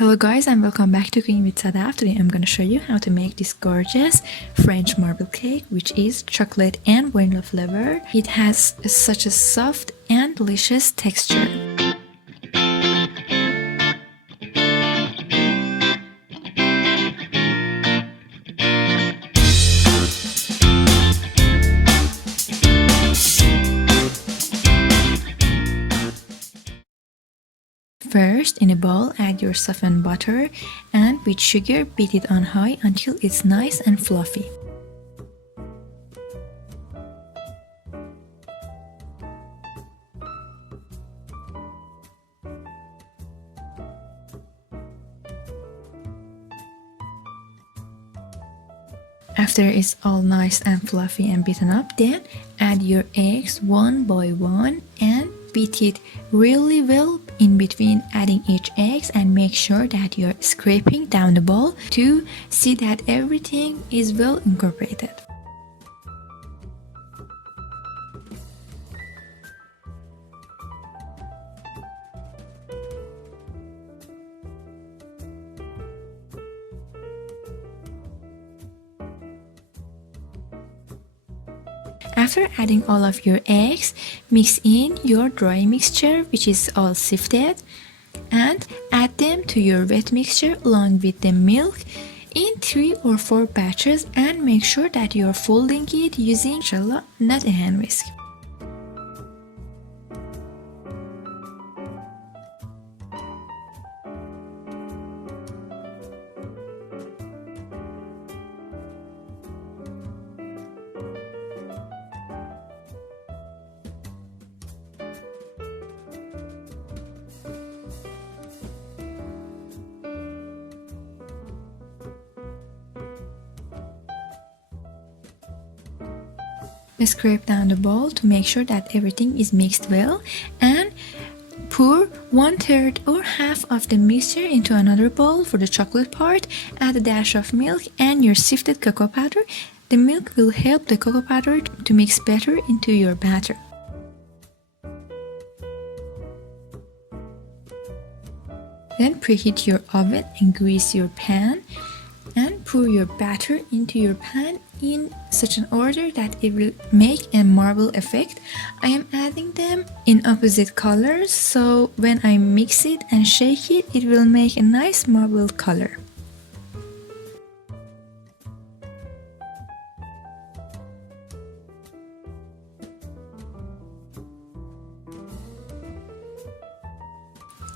Hello guys and welcome back to Cooking with Sadaf. Today I'm going to show you how to make this gorgeous French marble cake, which is chocolate and vanilla flavor. It has such a soft and delicious texture. First, in a bowl, add your softened butter and with sugar beat it on high until it's nice and fluffy. After it's all nice and fluffy and beaten up, then add your eggs one by one and beat it really well in between adding each eggs, and make sure that you're scraping down the bowl to see that everything is well incorporated. After adding all of your eggs, mix in your dry mixture, which is all sifted, and add them to your wet mixture along with the milk in 3 or 4 batches, and make sure that you're folding it using spatula, not a hand whisk. Scrape down the bowl to make sure that everything is mixed well, and pour 1/3 or half of the mixture into another bowl for the chocolate part. Add a dash of milk and your sifted cocoa powder. The milk will help the cocoa powder to mix better into your batter. Then preheat your oven and grease your pan and pour your batter into your pan in such an order that it will make a marble effect. I am adding them in opposite colors, so when I mix it and shake it, it will make a nice marble color.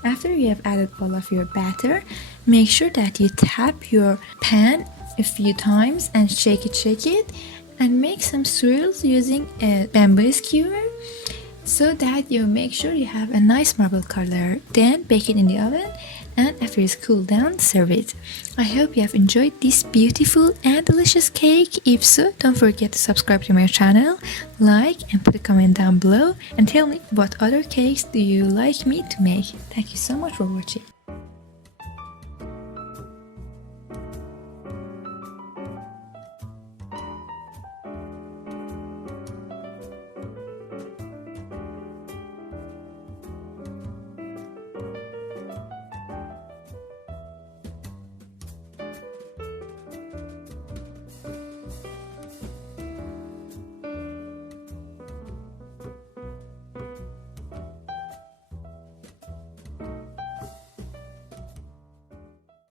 After you have added all of your batter, make sure that you tap your pan a few times and shake it, and make some swirls using a bamboo skewer so that you make sure you have a nice marble color. Then bake it in the oven, and after it's cooled down, serve it. I hope you have enjoyed this beautiful and delicious cake. If so, don't forget to subscribe to my channel, like, and put a comment down below and tell me what other cakes do you like me to make. Thank you so much for watching.